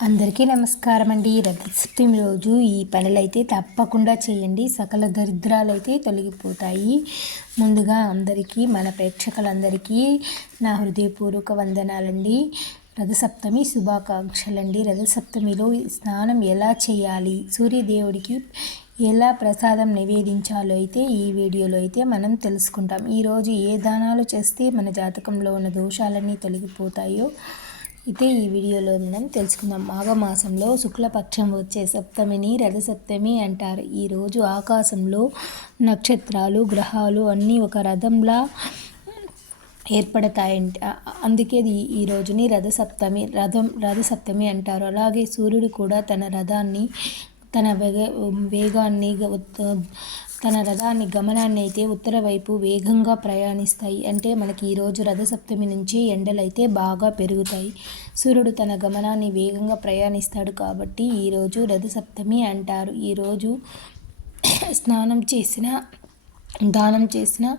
అందరికీ నమస్కారం అండి. రథసప్తమి రోజు ఈ పనులైతే తప్పకుండా చేయండి. సకల దరిద్రాలైతే తొలగిపోతాయి. ముందుగా అందరికీ, మన ప్రేక్షకులందరికీ నా హృదయపూర్వక వందనాలండి. రథసప్తమి శుభాకాంక్షలండి. రథసప్తమిలో స్నానం ఎలా చేయాలి, సూర్యదేవుడికి ఎలా ప్రసాదం నివేదించాలో అయితే ఈ వీడియోలో అయితే మనం తెలుసుకుంటాం. ఈరోజు ఏ దానాలు చేస్తే మన జాతకంలో ఉన్న దోషాలన్నీ తొలగిపోతాయో అయితే ఈ వీడియోలో మనం తెలుసుకుందాం. మాఘమాసంలో శుక్లపక్షం వచ్చే సప్తమిని రథసప్తమి అంటారు. ఈరోజు ఆకాశంలో నక్షత్రాలు, గ్రహాలు అన్నీ ఒక రథంలా ఏర్పడతాయంట. అందుకే ఈ రోజుని రథసప్తమి అంటారు. అలాగే సూర్యుడు కూడా తన రథాన్ని, తన గమనాన్ని అయితే ఉత్తర వైపు వేగంగా ప్రయాణిస్తాయి. అంటే మనకి ఈరోజు రథసప్తమి నుంచి ఎండలైతే బాగా పెరుగుతాయి. సూర్యుడు తన గమనాన్ని వేగంగా ప్రయాణిస్తాడు కాబట్టి ఈరోజు రథసప్తమి అంటారు. ఈరోజు స్నానం చేసిన, దానం చేసిన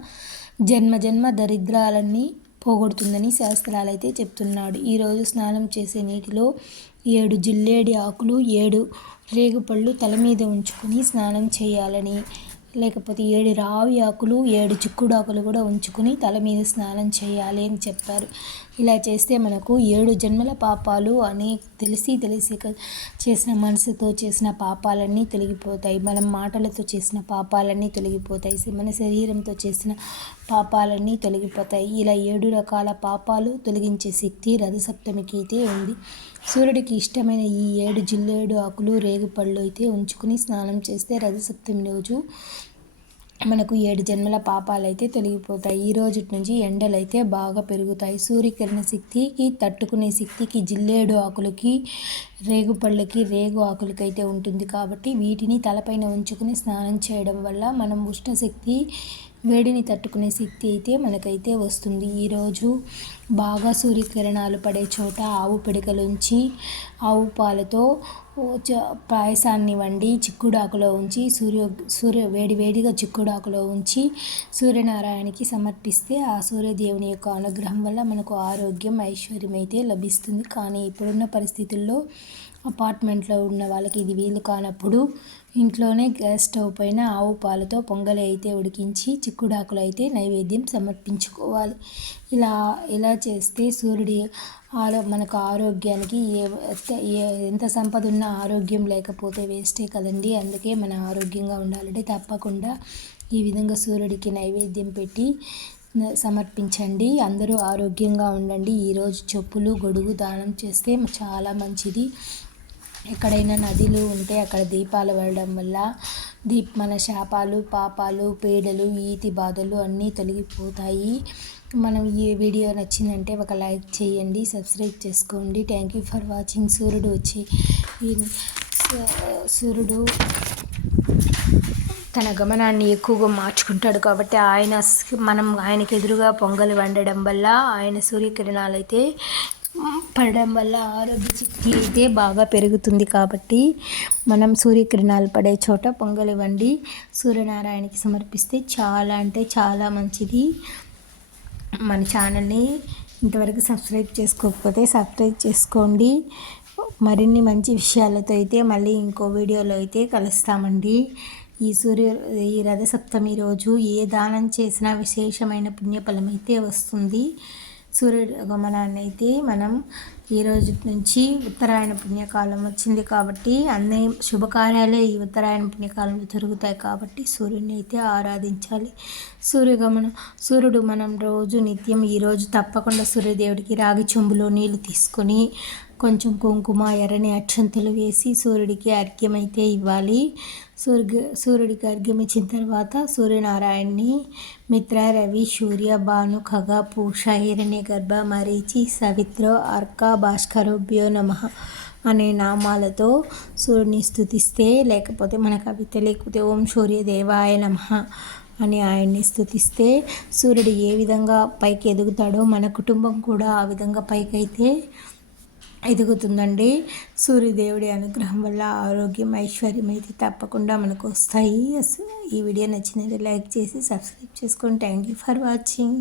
జన్మ దరిద్రాలన్నీ పోగొడుతుందని శాస్త్రాలైతే చెప్తున్నాడు. ఈరోజు స్నానం చేసే నీటిలో 7 జిల్లేడి ఆకులు, 7 రేగుపళ్ళు తల మీద ఉంచుకొని స్నానం చేయాలని, లేకపోతే 7 రావి ఆకులు, 7 చిక్కుడాకులు కూడా ఉంచుకుని తల మీద స్నానం చేయాలి అని చెప్తారు. ఇలా చేస్తే మనకు 7 జన్మల పాపాలు అని తెలిసి చేసిన మనసుతో చేసిన పాపాలన్నీ తొలగిపోతాయి. మనం మాటలతో చేసిన పాపాలన్నీ తొలగిపోతాయి. మన శరీరంతో చేసిన పాపాలన్నీ తొలగిపోతాయి. ఇలా 7 రకాల పాపాలు తొలగించే శక్తి రథసప్తమికి అయితే ఉంది. సూర్యుడికి ఇష్టమైన ఈ 7 జిల్లేడు ఆకులు, రేగుపళ్ళు అయితే ఉంచుకుని స్నానం చేస్తే రథసప్తమి రోజు మనకు 7 జన్మల పాపాలు అయితే తొలగిపోతాయి. ఈ రోజు నుంచి ఎండలు అయితే బాగా పెరుగుతాయి. సూర్యకిరణ శక్తికి తట్టుకునే శక్తికి జిల్లేడు ఆకులకి, రేగు ఆకులకి అయితే ఉంటుంది. కాబట్టి వీటిని తలపైన ఉంచుకుని స్నానం చేయడం వల్ల మనం ఉష్ణశక్తి, వేడిని తట్టుకునే శక్తి అయితే మనకైతే వస్తుంది. ఈరోజు బాగా సూర్యకిరణాలు పడే చోట ఆవు పిడకలుంచి, ఆవు పాలతో పాయసాన్ని వండి చిక్కుడాకులో ఉంచి వేడిగా చిక్కుడాకులో ఉంచి సూర్యనారాయణకి సమర్పిస్తే ఆ సూర్యదేవుని యొక్క అనుగ్రహం వల్ల మనకు ఆరోగ్యం, ఐశ్వర్యం అయితే లభిస్తుంది. కానీ ఇప్పుడున్న పరిస్థితుల్లో అపార్ట్మెంట్లో ఉన్న వాళ్ళకి ఇది వీలు కానప్పుడు ఇంట్లోనే గ్యాస్ స్టవ్ పైన ఆవు పాలతో పొంగలి అయితే ఉడికించి చిక్కుడాకులు అయితే నైవేద్యం సమర్పించుకోవాలి. ఇలా చేస్తే సూర్యుడి మనకు ఆరోగ్యానికి ఎంత సంపద ఉన్నా ఆరోగ్యం లేకపోతే వేస్టే కదండి. అందుకే మన ఆరోగ్యంగా ఉండాలంటే తప్పకుండా ఈ విధంగా సూర్యుడికి నైవేద్యం పెట్టి సమర్పించండి. అందరూ ఆరోగ్యంగా ఉండండి. ఈరోజు చెప్పులు, గొడుగు దానం చేస్తే చాలా మంచిది. ఎక్కడైనా నదులు ఉంటే అక్కడ దీపాలు వేయడం వల్ల మన శాపాలు, పాపాలు, పీడలు, ఈతి బాధలు అన్నీ తొలగిపోతాయి. మనం ఈ వీడియో నచ్చిందంటే ఒక లైక్ చేయండి, సబ్స్క్రైబ్ చేసుకోండి. Thank you for watching. సూర్యుడు తన గమనాన్ని ఎక్కువగా మార్చుకుంటాడు కాబట్టి మనం ఆయనకి ఎదురుగా పొంగలి వండడం వల్ల ఆయన సూర్యకిరణాలు అయితే పడడం వల్ల ఆరోగ్య శక్తి అయితే బాగా పెరుగుతుంది. కాబట్టి మనం సూర్యకిరణాలు పడే చోట పొంగలి వండి సూర్యనారాయణకి సమర్పిస్తే చాలా అంటే చాలా మంచిది. మన ఛానల్ని ఇంతవరకు సబ్స్క్రైబ్ చేసుకోకపోతే సబ్స్క్రైబ్ చేసుకోండి. మరిన్ని మంచి విషయాలతో అయితే మళ్ళీ ఇంకో వీడియోలో అయితే కలుస్తామండి. ఈ రథసప్తమి రోజు ఏ దానం చేసినా విశేషమైన పుణ్యఫలం అయితే వస్తుంది. సూర్య గమనాన్ని అయితే మనం ఈ రోజు నుంచి ఉత్తరాయణ పుణ్యకాలం వచ్చింది కాబట్టి అన్ని శుభకార్యాలే ఈ ఉత్తరాయణ పుణ్యకాలంలో జరుగుతాయి. కాబట్టి సూర్యుడిని అయితే ఆరాధించాలి. సూర్యుడు మనం రోజు నిత్యం ఈరోజు తప్పకుండా సూర్యదేవుడికి రాగి చెంబులో నీళ్లు తీసుకొని కొంచెం కుంకుమ, ఎర్రని అక్షంతలు వేసి సూర్యుడికి అర్ఘ్యం అయితే ఇవ్వాలి. సూర్యుడికి అర్ఘ్యం ఇచ్చిన తర్వాత సూర్యనారాయణని మిత్ర, రవి, సూర్య, భాను, ఖగ, పూష, హిరణ్య గర్భ, మరీచి, సవిత్ర, అర్క, భాస్కరోభ్యో నమః అనే నామాలతో సూర్యుని స్తుతిస్తే, లేకపోతే మనకు అవి తెలియకపోతే ఓం సూర్యదేవాయ నమః అని ఆయన్ని స్తుతిస్తే సూర్యుడు ఏ విధంగా పైకి ఎదుగుతాడో మన కుటుంబం కూడా ఆ విధంగా పైకైతే ఎదుగుతుందండి. సూర్యదేవుడి అనుగ్రహం వల్ల ఆరోగ్యం, ఐశ్వర్యం అయితే తప్పకుండా మనకు వస్తాయి. ఈ వీడియో నచ్చినట్లయితే లైక్ చేసి సబ్స్క్రైబ్ చేసుకోండి. Thank you for watching.